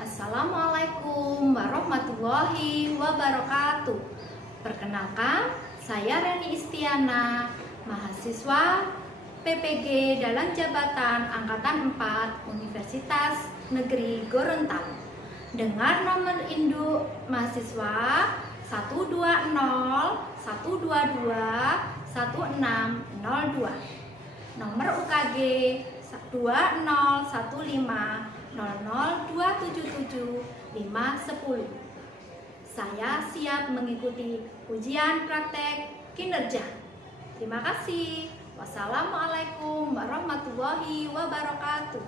Assalamualaikum warahmatullahi wabarakatuh. Perkenalkan, saya Reni Istiana, mahasiswa PPG Dalam Jabatan Angkatan 4 Universitas Negeri Gorontalo dengan nomor induk mahasiswa 120 122 1602, nomor UKG 2015 00277 510. Saya siap mengikuti ujian praktek kinerja. Terima kasih. Wassalamualaikum warahmatullahi wabarakatuh.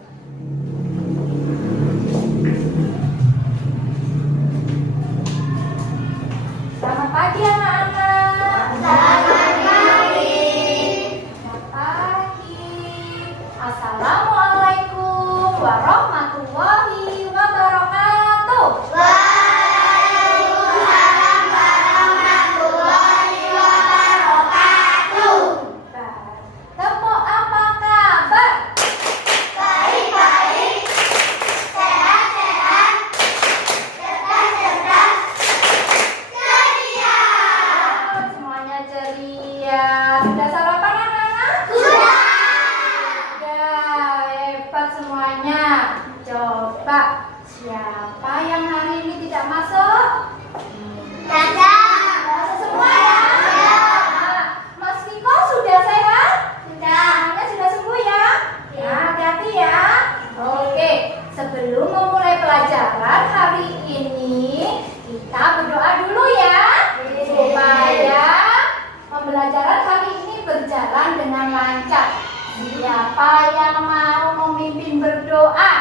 Selamat pagi anak-anak. Selamat pagi. Selamat pagi. Assalamualaikum warahmatullahi wabarakatuh. Waalaikumsalam warahmatullahi wabarakatuh. Tepuk apa kabar? Baik-baik, sehat-sehat, cerdas-cerdas, ceria. Semuanya ceria. Sudah sarapan anak-anak? Sudah. Hebat semuanya. Coba siapa yang hari ini tidak masuk? Dadah. Masuk semua ya? Mas Viko sudah sehat? Sudah. Anda sudah sembuh ya? Ya, hati-hati ya. Oke, sebelum memulai pelajaran hari ini, kita berdoa dulu ya, supaya pembelajaran hari ini berjalan dengan lancar. Siapa yang mau memimpin berdoa?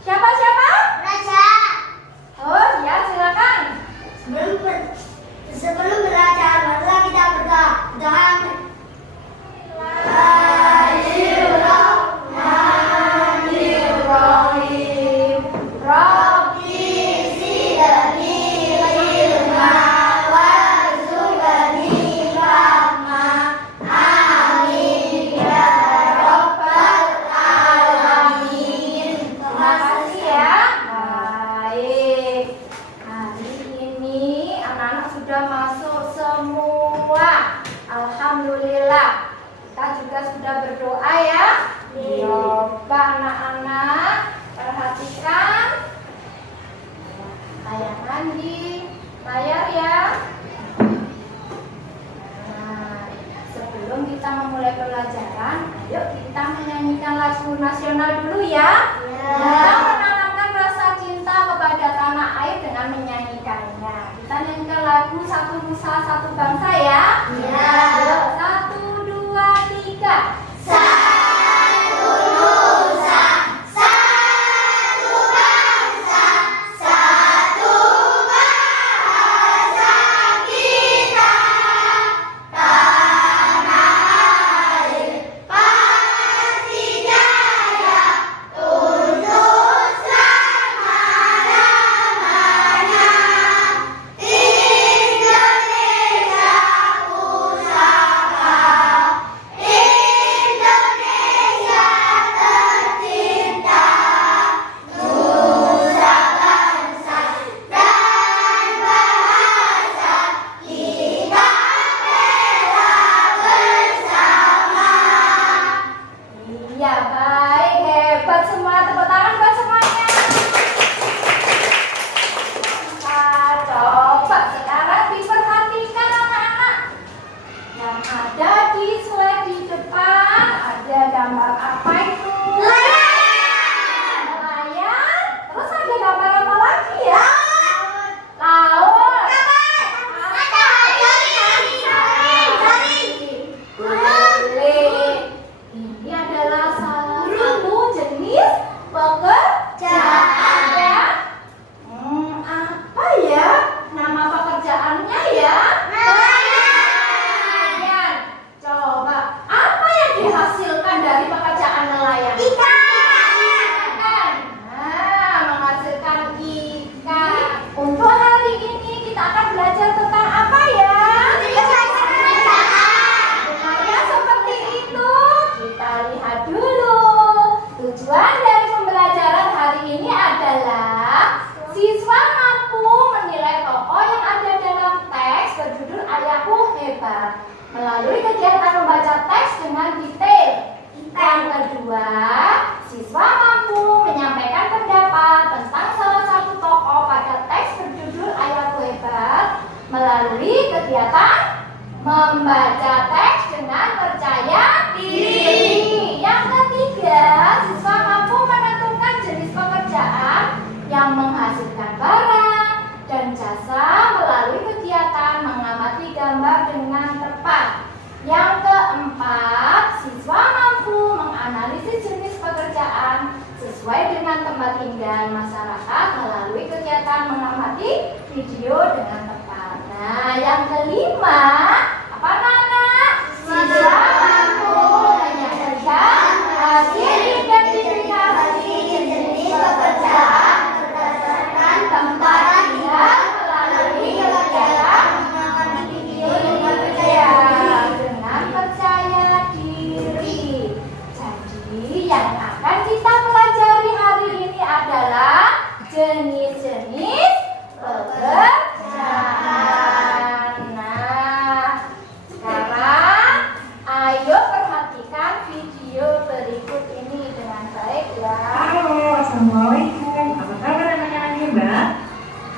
Siapa? Raja, Oh ya, silakan. sebelum belajar, marilah kita berdoa. Bismillahirrahmanirrahim. Rabbi zidni ilma warzuqni fahma. Amin ya rabbal alamin. Terima kasih ya. Baik. Hari ini anak-anak sudah masuk semua. Alhamdulillah. Kita juga sudah berdoa ya. Coba anak-anak perhatikan tayangan di layar ya. Nah, sebelum kita memulai pelajaran, ayo kita menyanyikan lagu nasional dulu ya. Kita menanamkan rasa cinta kepada tanah air dengan menyanyikannya. Kita nyanyikan lagu Satu Nusa Satu Bangsa ya. Ayo, 1, 2, 3. Satu Nusa, satu bangsa, satu bahasa kita. Tanah air pasti jaya untuk selama-lamanya. Indonesia ku sayang. melalui kegiatan membaca teks dengan percaya diri. Yang ketiga, siswa mampu menentukan jenis pekerjaan yang menghasilkan barang dan jasa melalui kegiatan mengamati gambar dengan tepat. Yang keempat, siswa mampu menganalisis jenis pekerjaan sesuai dengan tempat tinggal masyarakat melalui kegiatan mengamati video dengan tepat. Nah, yang kelima, apa anak-anak? Siswa mampu menyajikan hasil identifikasi jenis pekerjaan berdasarkan tempat tinggal melalui kegiatan mengamati video dengan percaya diri. Jadi, yang akan kita pelajari hari ini adalah jenis-jenis pekerjaan. Nah, sekarang ayo perhatikan video berikut ini dengan baik ya. Halo, Assalamualaikum. Apa kabar anak-anak hebat?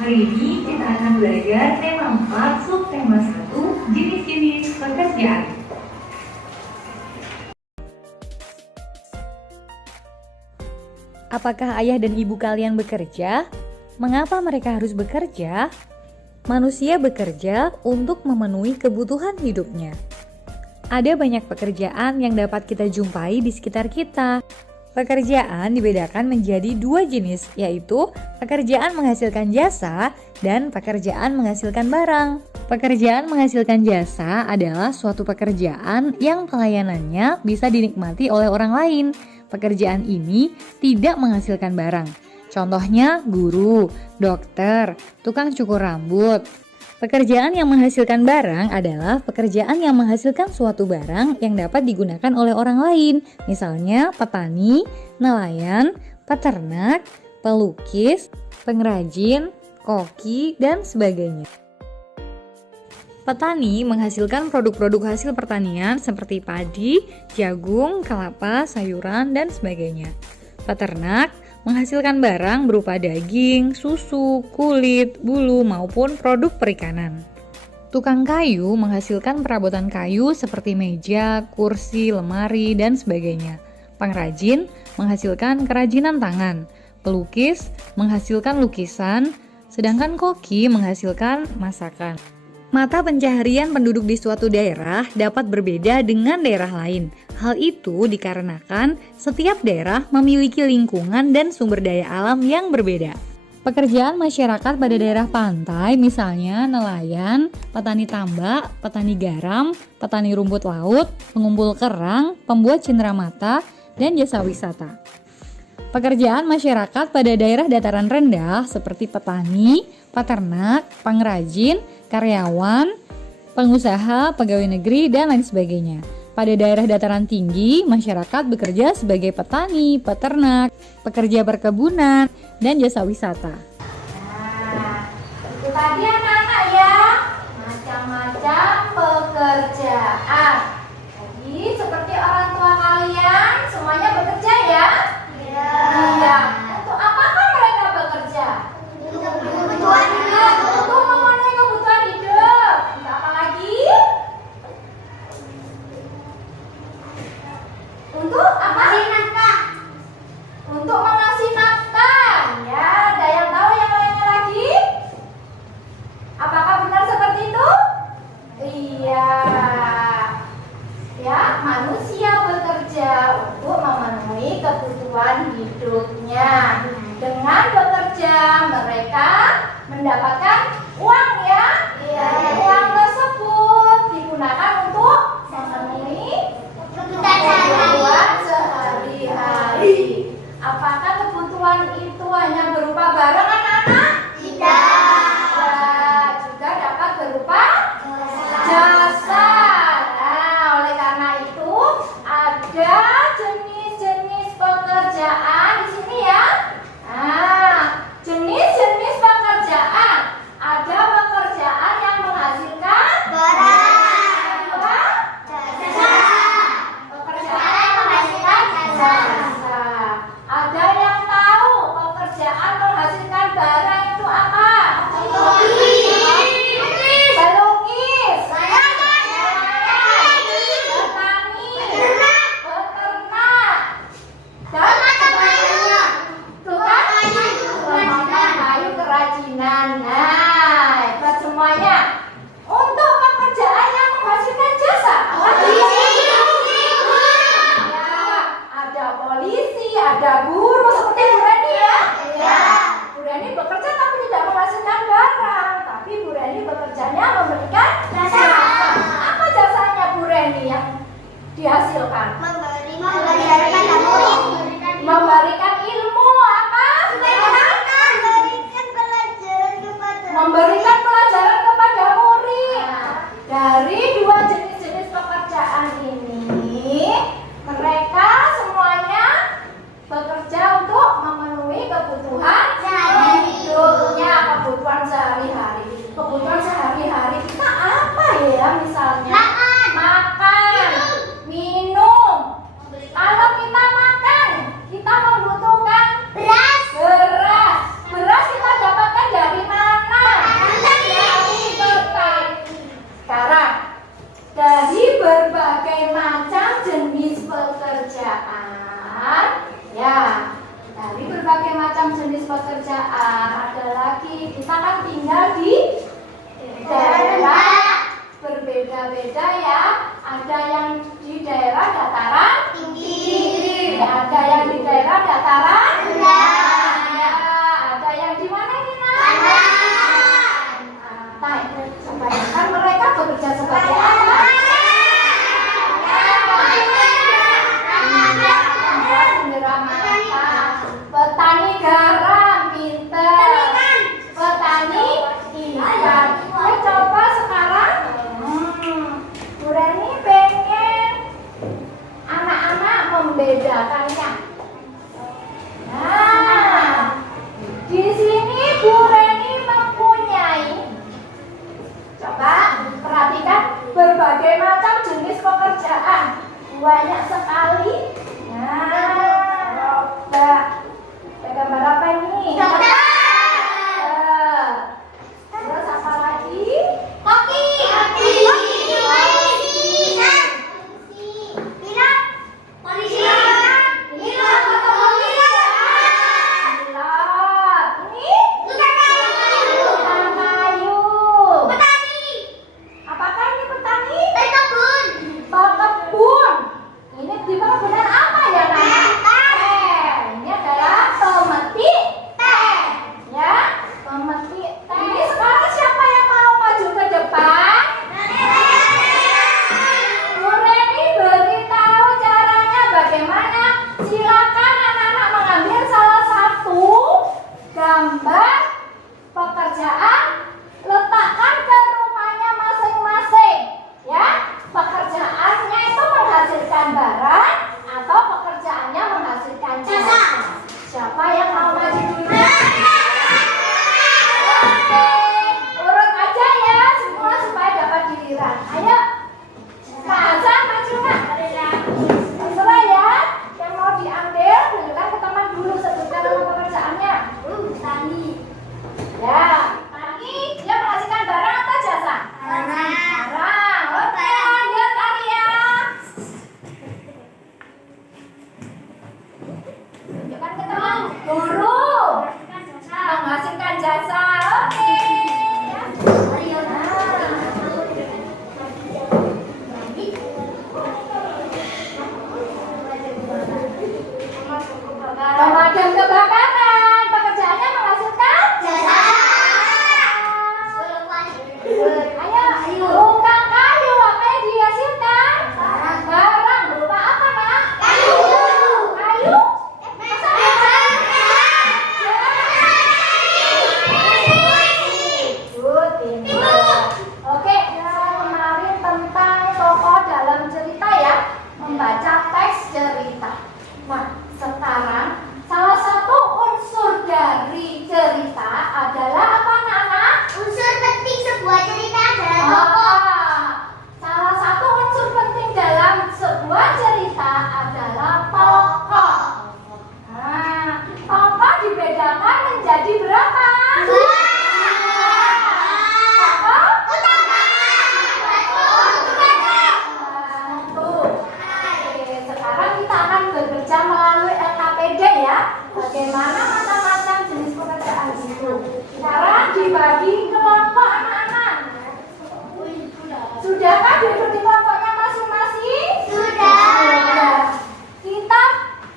Hari ini kita akan belajar tema 4, subtema 1, jenis-jenis pekerjaan. Apakah ayah dan ibu kalian bekerja? Mengapa mereka harus bekerja? Manusia bekerja untuk memenuhi kebutuhan hidupnya. Ada banyak pekerjaan yang dapat kita jumpai di sekitar kita. Pekerjaan dibedakan menjadi 2 jenis, yaitu pekerjaan menghasilkan jasa dan pekerjaan menghasilkan barang. Pekerjaan menghasilkan jasa adalah suatu pekerjaan yang pelayanannya bisa dinikmati oleh orang lain. Pekerjaan ini tidak menghasilkan barang. Contohnya guru, dokter, tukang cukur rambut. Pekerjaan yang menghasilkan barang adalah pekerjaan yang menghasilkan suatu barang yang dapat digunakan oleh orang lain. Misalnya petani, nelayan, peternak, pelukis, pengrajin, koki, dan sebagainya. Petani menghasilkan produk-produk hasil pertanian seperti padi, jagung, kelapa, sayuran, dan sebagainya. Peternak menghasilkan barang berupa daging, susu, kulit, bulu, maupun produk perikanan. Tukang kayu menghasilkan perabotan kayu seperti meja, kursi, lemari, dan sebagainya. Pengrajin menghasilkan kerajinan tangan. Pelukis menghasilkan lukisan, sedangkan koki menghasilkan masakan. Mata pencaharian penduduk di suatu daerah dapat berbeda dengan daerah lain. Hal itu dikarenakan setiap daerah memiliki lingkungan dan sumber daya alam yang berbeda. Pekerjaan masyarakat pada daerah pantai, misalnya nelayan, petani tambak, petani garam, petani rumput laut, pengumpul kerang, pembuat cenderamata, dan jasa wisata. Pekerjaan masyarakat pada daerah dataran rendah seperti petani, peternak, pengrajin, karyawan, pengusaha, pegawai negeri, dan lain sebagainya. Pada daerah dataran tinggi, masyarakat bekerja sebagai petani, peternak, pekerja perkebunan, dan jasa wisata. Nah, itu tadi anak-anak ya, macam-macam pekerjaan. Jadi seperti orang tua kalian, semuanya bekerja ya? Iya. Untuk apakah mereka bekerja? Untuk kebutuhan hidup. Untuk memenuhi kebutuhan hidup. Untuk apa lagi? Untuk apa? Nafkah. Untuk mengasih nafkah. Ya, ada yang tahu yang lainnya lagi? Apakah benar seperti itu? Iya. Ya, manusia bekerja untuk memenuhi kebutuhan hidupnya. Dengan bekerja, mereka mendapatkan uang ya. Uang tersebut digunakan untuk memenuhi kebutuhan sehari-hari. Apakah kebutuhan itu hanya berupa barang anak-anak? Tidak. Juga dapat berupa jasa. Nah, oleh karena itu ada jenis-jenis pekerjaan di sini ya. Nah, jenis-jenis pekerjaan. Ada memberikan pelajaran kepada murid. Dari dua jenis-jenis pekerjaan ini, mereka semuanya bekerja untuk memenuhi kebutuhan hidupnya, kebutuhan sehari-hari. Kebutuhan sehari-hari kita apa ya? Misalnya makan, minum. Kalau kita makan, kita membutuhkan beras. Beras kita dapatkan dari mana? Dari petani. Sekarang, dari berbagai macam jenis pekerjaan, ya, dari berbagai macam jenis pekerjaan, ada lagi, kita kan tinggal di daerah berbeda-beda ya. Ada yang di daerah dataran tinggi, ada yang di daerah dataran rendah, ada yang di mana ini? Kan mereka bekerja sebagai apa? Petani garam, pinter. Petani ikan. Coba sekarang, Bu Reni pengen anak-anak membedakannya. Nah, di sini Bu Reni mempunyai, coba perhatikan berbagai macam jenis pekerjaan, banyak sekali. Nah, coba gambar apa ini? Terus apa lagi? Koki. Polisi. Ini tukang kayu. Apakah ini petani? Pekebun. Ini di perkebunan apa ya namanya? Ini adalah pemetik teh. Ya, pemetik teh. Ini sekarang siapa yang mau maju ke depan? Bu Reni beritahu caranya bagaimana. Silakan anak-anak mengambil salah satu gambar pekerjaan, letakkan ke rumahnya masing-masing. Ya, pekerjaannya itu menghasilkan barang atau pekerjaannya menghasilkan jasa. Siapa yang mau maju dulu? Oke, urut aja ya semua supaya dapat giliran. Ayo, Kak Azam maju Kak. Terserah ya, yang mau diambil tunjukkan ke teman dulu, sebutkan nama pekerjaannya. Tani. Ya, tani dia menghasilkan barang atau jasa? Barang. Oke, lanjut Arya. Tunjukkan ke teman. Guru. Menghasilkan jasa. Oke. Pemadam kebakaran, pekerjaannya menghasilkan jasa. Ayo, tukang kayu, apa yang dihasilkan? Barang berupa apa, Nak? Kayu. Good, pintar. Oke, kemarin tentang tokoh dalam cerita ya, membaca teks cerita. Nah, sekarang salah satu unsur dari cerita adalah apa, anak-anak? Unsur penting sebuah cerita adalah tokoh. Salah satu unsur penting dalam sebuah cerita adalah tokoh. Nah, tokoh dibedakan menjadi berapa? Tokoh satu. Oke, sekarang kita akan bekerja melalui LKPD ya. Bagaimana macam-macam jenis pekerjaan itu. Sekarang dibagi kelompok anak-anak. Sudahkah diikuti kelompoknya masing-masing? Sudah. Kita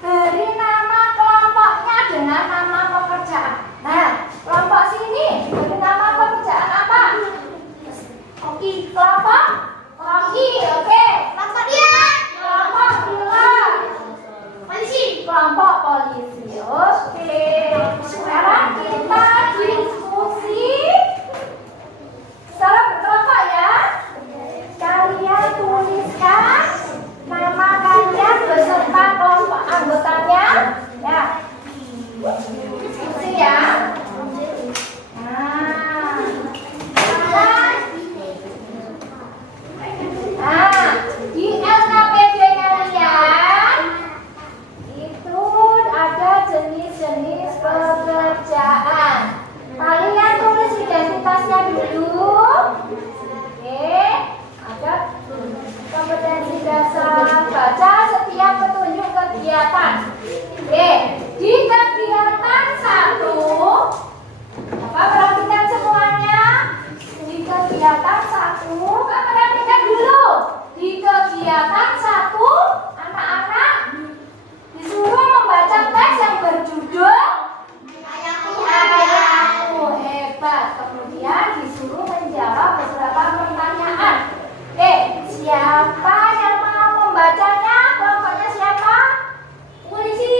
beri nama kelompoknya dengan nama pekerjaan. Nah, kelompok sini beri nama pekerjaan apa? Oke, kelompok Oke, oke. Kelompok dia. Kelompok pilot. Polisi. Kelompok polisi. Oke. Sekarang kita diskusi kemudian disuruh menjawab beberapa pertanyaan. Siapa yang mau membacanya? Kelompoknya siapa? Polisi.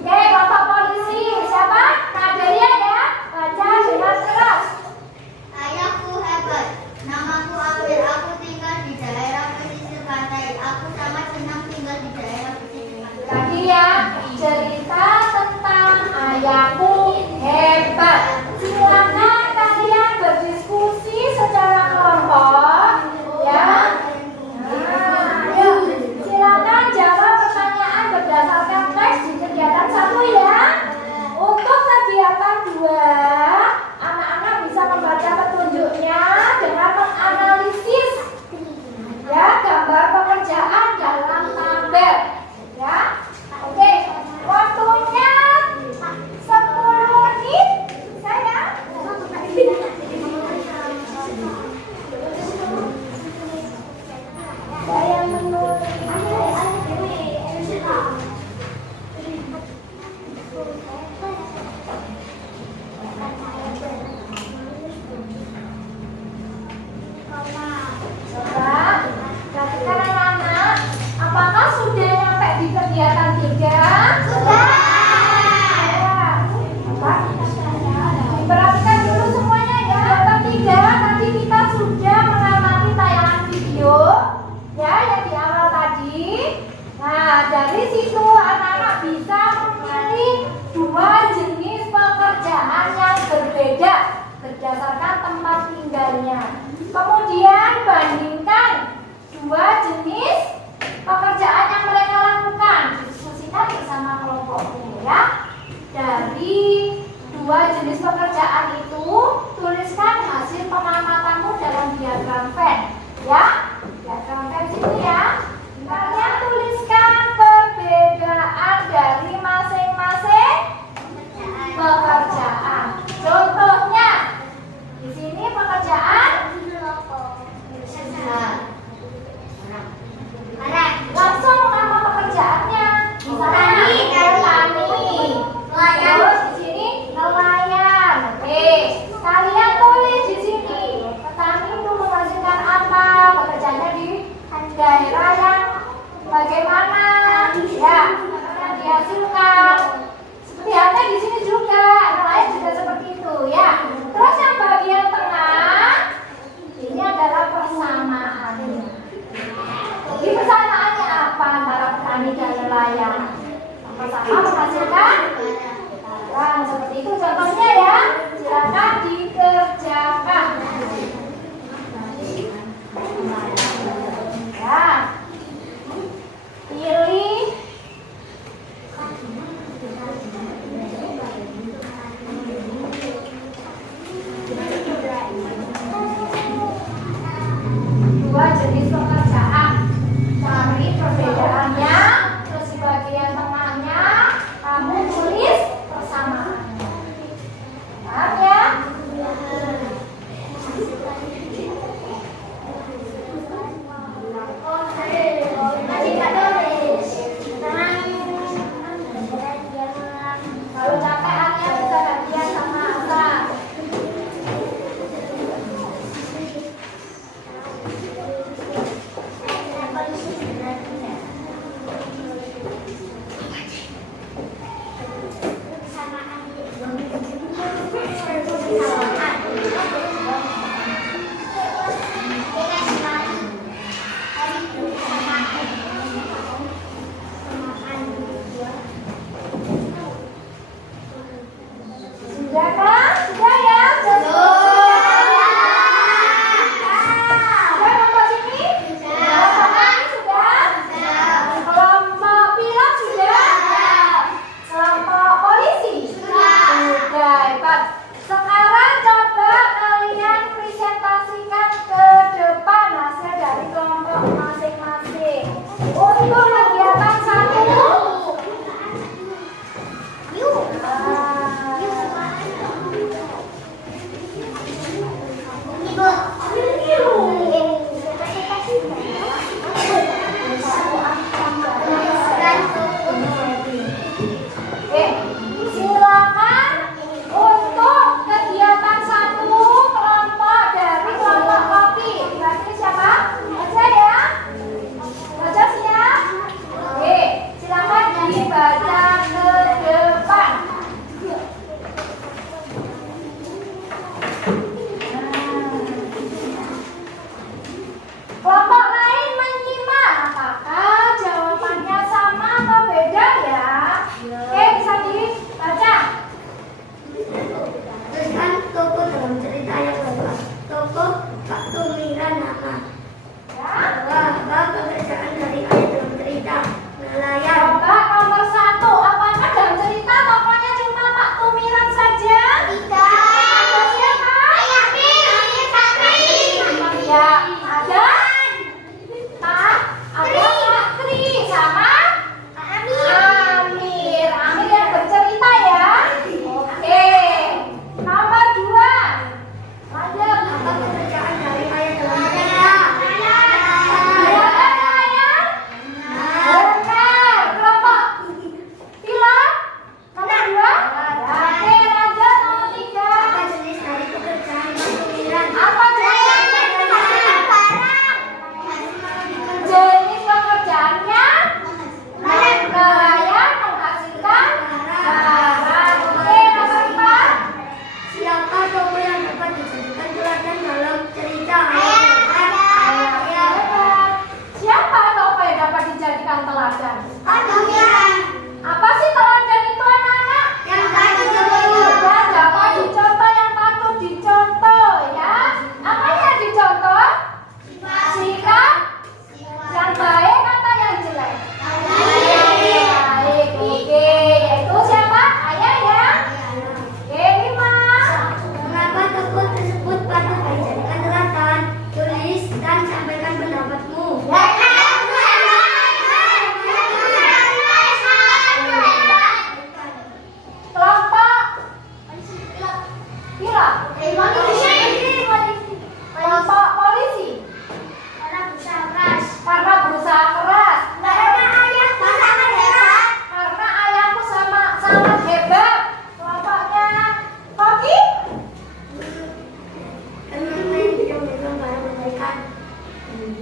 Kelompok polisi. Siapa? Nadelia ya. Baca dengan keras. Ayahku hebat. Namaku April. Aku tinggal di daerah pesisir pantai. Aku sangat senang tinggal di daerah pesisir pantai. Tadi ya, cerita tentang ayahku hebat. Silakan kalian berdiskusi secara kelompok, ya. Ayo, silakan jawab pertanyaan berdasarkan teks di kegiatan 1 ya. Untuk kegiatan 2, anak-anak bisa membaca petunjuknya dengan menganalisis ya gambar pekerjaan dalam tabel. Ya, oke. Waktunya 10 menit. Saya. Saya menulis. Coba, perhatikan anak-anak. Apakah sudah nyampe di kegiatan 3? Sudah. Perhatikan dulu semuanya ya. Kegiatan 3 tadi kita sudah mengamati tayangan video ya yang di awal tadi. Nah, dari situ anak-anak bisa memilih 2 jenis pekerjaan yang berbeda berdasarkan tempat tinggalnya. Kemudian bandingkan 2 jenis pekerjaan yang mereka lakukan. Diskusikan bersama kelompoknya ya. Dari 2 jenis pekerjaan itu, tuliskan hasil pengamatanmu dalam diagram Venn ya. Diagram Venn itu ya. Kalian tuliskan perbedaan dari masing-masing pekerjaan. Contohnya di sini pekerjaan langsung nama pekerjaannya. Misalnya petani. Terus di sini nelayan. Oke, kalian tulis di sini petani itu menghasilkan apa? Pekerjaannya di daerah yang bagaimana? Ya, yang dihasilkan. Seperti halnya di sini juga, nelayan juga seperti itu ya. Terus yang bagian tengah ini adalah persamaannya. Jadi persamaannya apa antara petani dan nelayan? Sama-sama menghasilkan barang seperti itu contohnya ya. Silakan dikerjakan. Ya. Pilih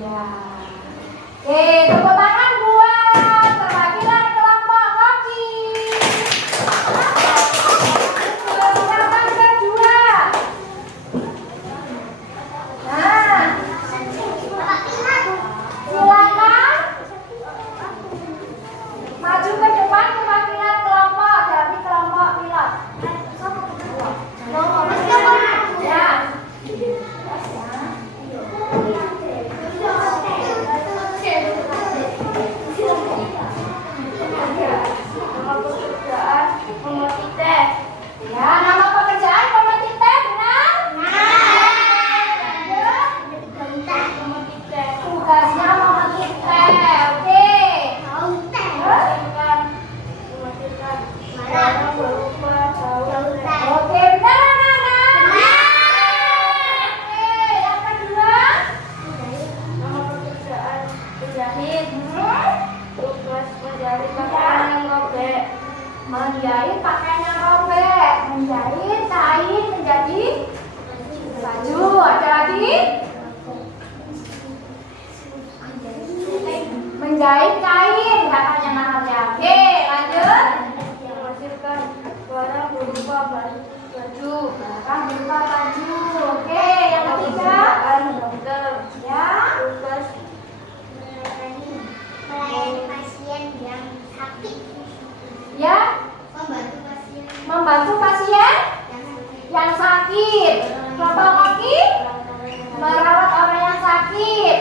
Ya. Oke, tepuk tangan buat perwakilan kelompok koki. Silakan kedua. Nah, silakan maju ke depan perwakilan kelompok dari kelompok pilot. Ya. Nama pekerjaan Komodite. Ya, nama pekerjaan Komodite benar? Komodite. Tugasnya Komodite. Oke. Mematikan barang berupa daun. Oke, benar anak-anak? Oke, yang kedua. Nama pekerjaan penjahit. Tugas menjahit pakaian yang robek. Menjahit pakaian yang robek. Menjahit kain menjadi baju. Ada lagi? Menjahit kain katanya namanya. Oke, lanjut. Menghasilkan barang berupa baju. Barang berupa baju. Oke, yang ketiga. Dokter. Ya. Tugas Melayani pasien yang sakit. Ya. Membantu pasien Membantu pasien yang sakit. yang sakit. Kelompok koki merawat orang yang sakit.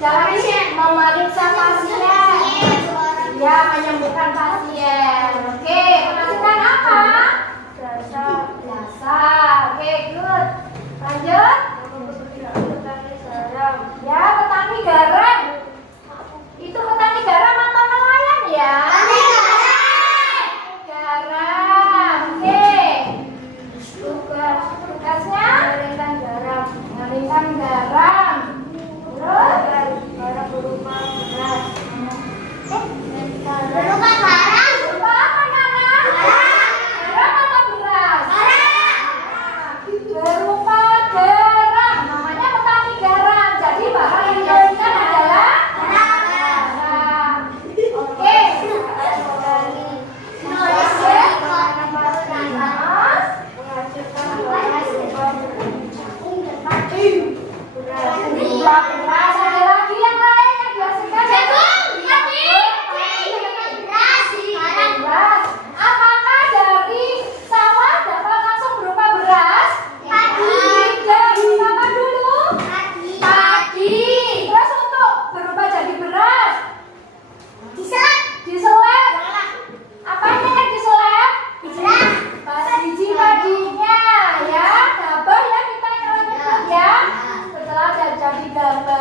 Lagi memeriksa pasien. Ya, menyembuhkan pasien. Oke, penghasilan apa? Jasa. Oke, good. Lanjut. Petani garam. Ya, petani garam. Itu petani garam atau nelayan ya? Garam. Oke. Tugasnya mengeringkan garam. Mengeringkan garam. Terus barang berupa beras. Berupa barang. Berupa apa, Nana? Garam atau beras? Berupa garam. Namanya petani garam. Jadi barang yang dihasilkan adalah garam. Oke. Beras. Ada lagi yang lain yang dihasilkan? Beras. Apakah dari sawah dapat langsung berupa beras? Tidak. Apa dulu? Padi. Terus untuk berubah jadi beras? Diseleb. Apanya yang diseleb? Biji padinya ya. Gabah ya kita kalau nyebut ya. Setelah jadi gabah.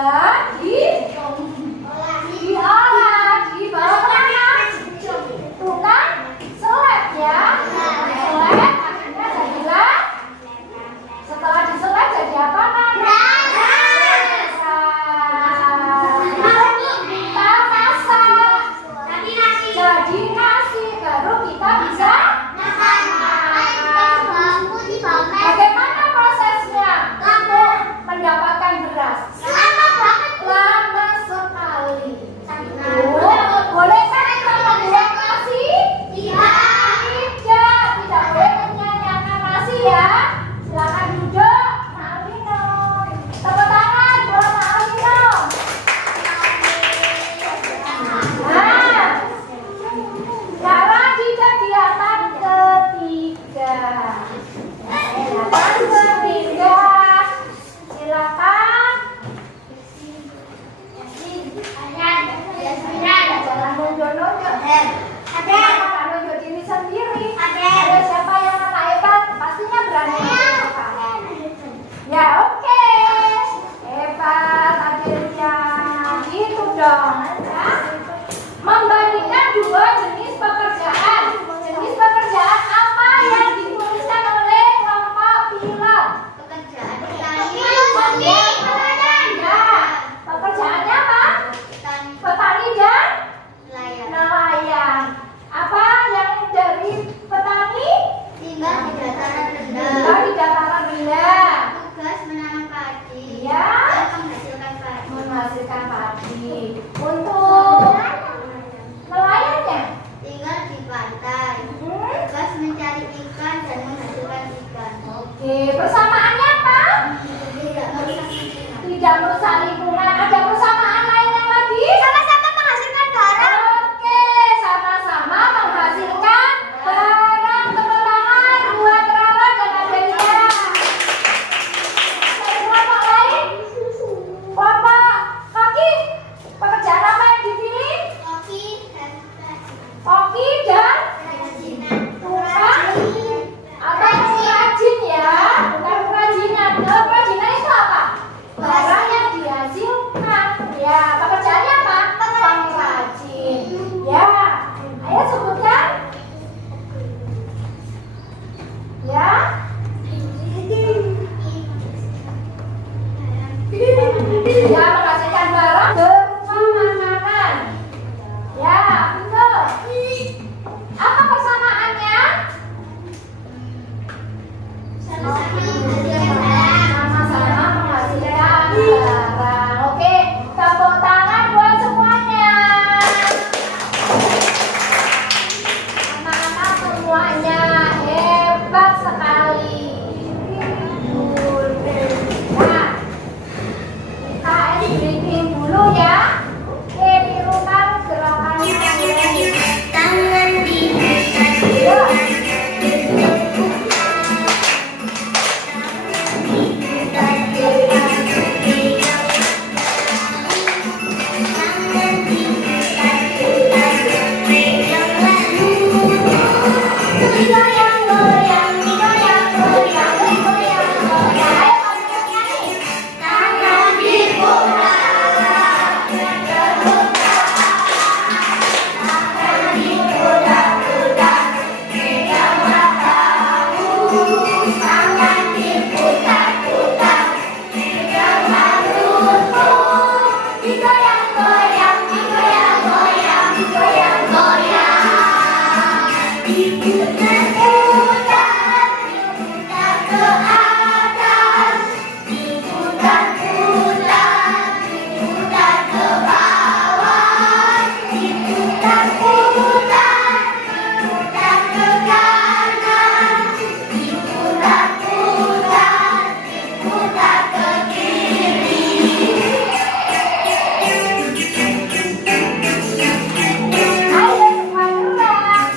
tidak merusak lingkungan. Ada persamaan lain yang lagi? Sama-sama menghasilkan barang. Oke, sama-sama menghasilkan barang. Tepuk tangan buat Rara dan Adelia. Ada kelompok lain? Kelompok kaki. Pekerjaan apa yang di sini? Koki dan tukang apa pengrajin ya? Bukan kerajinan. Kalau kerajinan itu apa? Barang yang dihasilkan. Ya, pekerjaannya apa? Pengrajin. Ya, ayo sebutkan. Ya. Ya, menghasilkan barang berupa makanan. Ya, betul. Apa persamaannya? Sama-sama menghasilkan barang. Oke, tepuk tangan buat semuanya. Anak-anak semuanya hebat sekali. Nah, kita breaking dulu ya. Oke, tirukan gerakannya. Tangan dibuka, Yuk. Digoyang, goyang, digoyang, goyang, digoyang, goyang. Ayo kalian nyanyi. tangan dibuka, Digoyang, goyang, digoyang, goyang, digoyang, goyang. diputar-putar, diputar ke atas, diputar-putar, diputar ke bawah, diputar-putar, diputar ke kanan, diputar-putar, diputar ke kiri. Ayo semua gerak.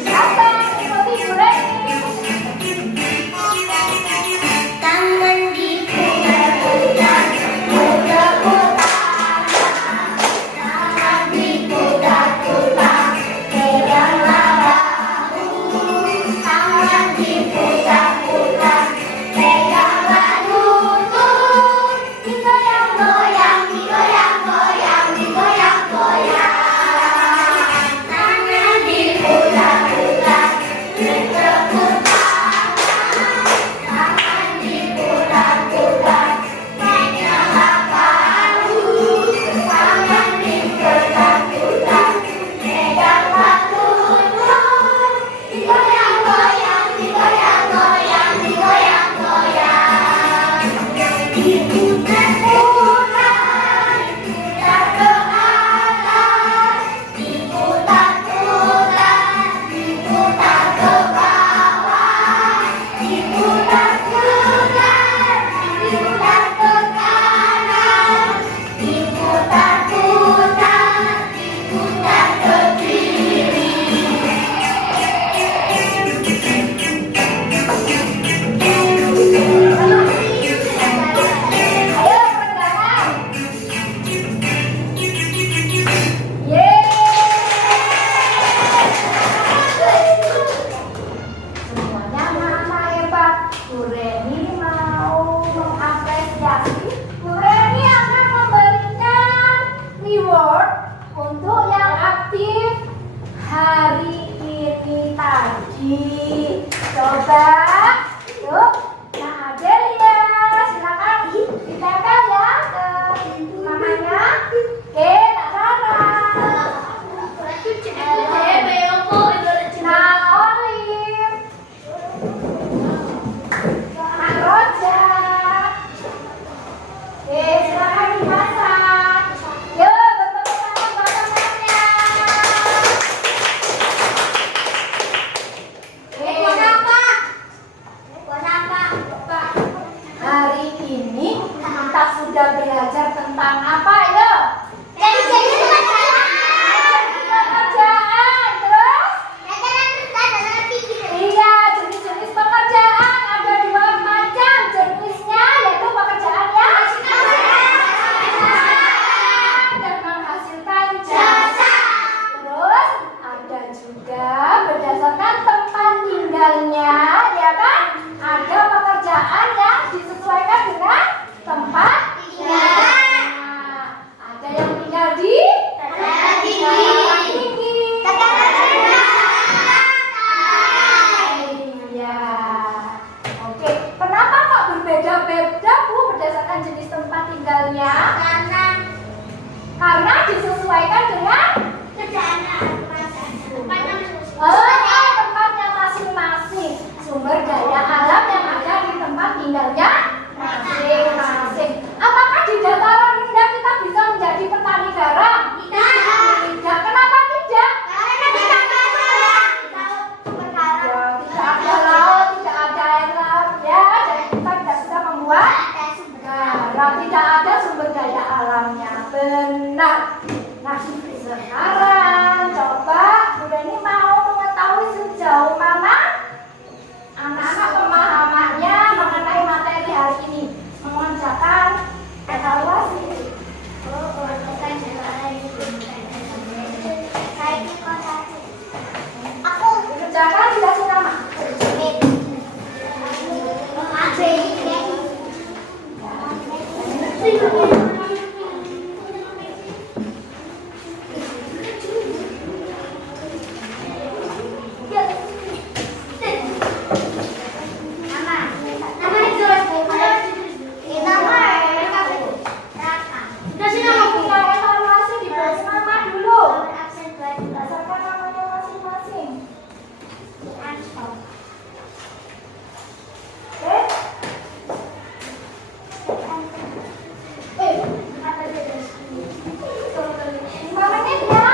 Siapa yang ikuti Yureni? Tangan diputar-putar, putar-putar, tangan diputar-putar, peganglah bahu. Tangan diputar-putar, peganglah lutut. Digoyang-goyang, digoyang-goyang, digoyang-goyang. Tangan diputar-putar, bertepuk tangan diputar-putar, peganglah bahu. Tangan diputar-putar, peganglah lutut. Digoyang-goyang, digoyang-goyang, digoyang-goyang. Diputar-putar, diputar ke atas, diputar-putar, diputar ke bawah, diputar-putar, diputar ke kanan, diputar-putar, diputar ke kiri. Ayo pegangan. Semuanya mana hebat. Yureni mau mengapresiasi. Yureni akan memberikan reward untuk yang aktif hari ini tadi. Coba, yuk. Nah, Adelia, silakan ditempel ya ke namanya. Oke, Nak Rara. Nah, Olive. Nak Roja. Oke, silakan dimasak. Yuk, bertepuk tangan buat temannya. Buat apa? Hari ini kita kita sudah belajar tentang apa ya? Jadi Pekerjaan, terus? Iya, jenis-jenis pekerjaan ada 2 macam jenisnya, yaitu pekerjaan yang dan menghasilkan jasa. Terus ada juga berdasarkan tempat tinggalnya, ya kan? Ada pekerjaan yang disesuaikan dengan tempat tinggalnya. Ada yang tinggal di dataran tinggi. Iya. Oke, kenapa kok berbeda-beda Bu berdasarkan jenis tempat tinggalnya? Karena disesuaikan dengan tempatnya masing-masing, sumber daya alam yang ada di tempat tinggalnya masing-masing. Apakah di dataran rendah kita bisa menjadi petani garam? Tidak. Kenapa tidak? Tidak ada laut, tidak ada air laut ya, jadi kita tidak bisa membuat garam. Tidak ada sumber daya alamnya. Benar. Nah, sekarang coba Bunda ini mau mengetahui sejauh mana anak-anak pemahamannya mengenai materi hari ini, mengerjakan evaluasi. Kerjakan dikasih nama. Evaluasi diberi nama dulu. Berdasarkan namanya masing-masing. Oke. 5 menit ya.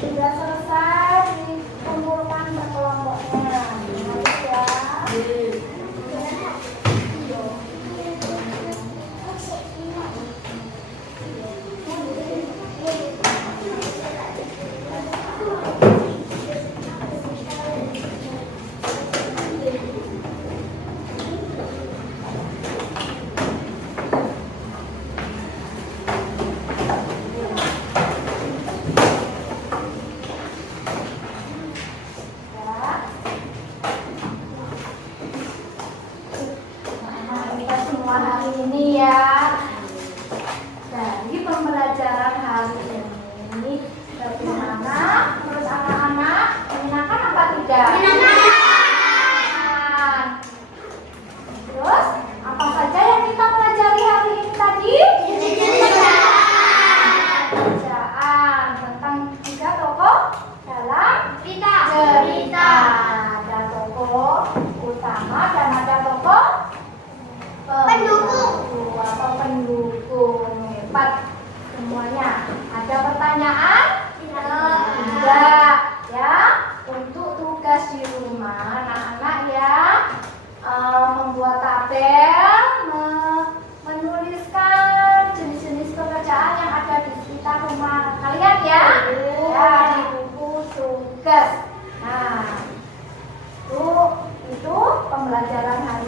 Sudah selesai dikumpulkan berkelompoknya. Baik ya. Kita semua hari ini ya, dari pembelajaran hari ini bagaimana menurut anak-anak, menyenangkan apa tidak? Menyenangkan. Terus apa saja yang kita pelajari hari ini tadi? Pekerjaan tentang 3 tokoh dalam cerita. Ada tokoh utama dan ada tokoh pendukung atau pendukung. Hebat semuanya. Ada pertanyaan? Tidak ya. Untuk tugas di rumah anak-anak ya, membuat tabel, menuliskan jenis-jenis pekerjaan yang ada di sekitar rumah kalian ya. Ya, di buku tugas. Nah, itu pembelajaran hari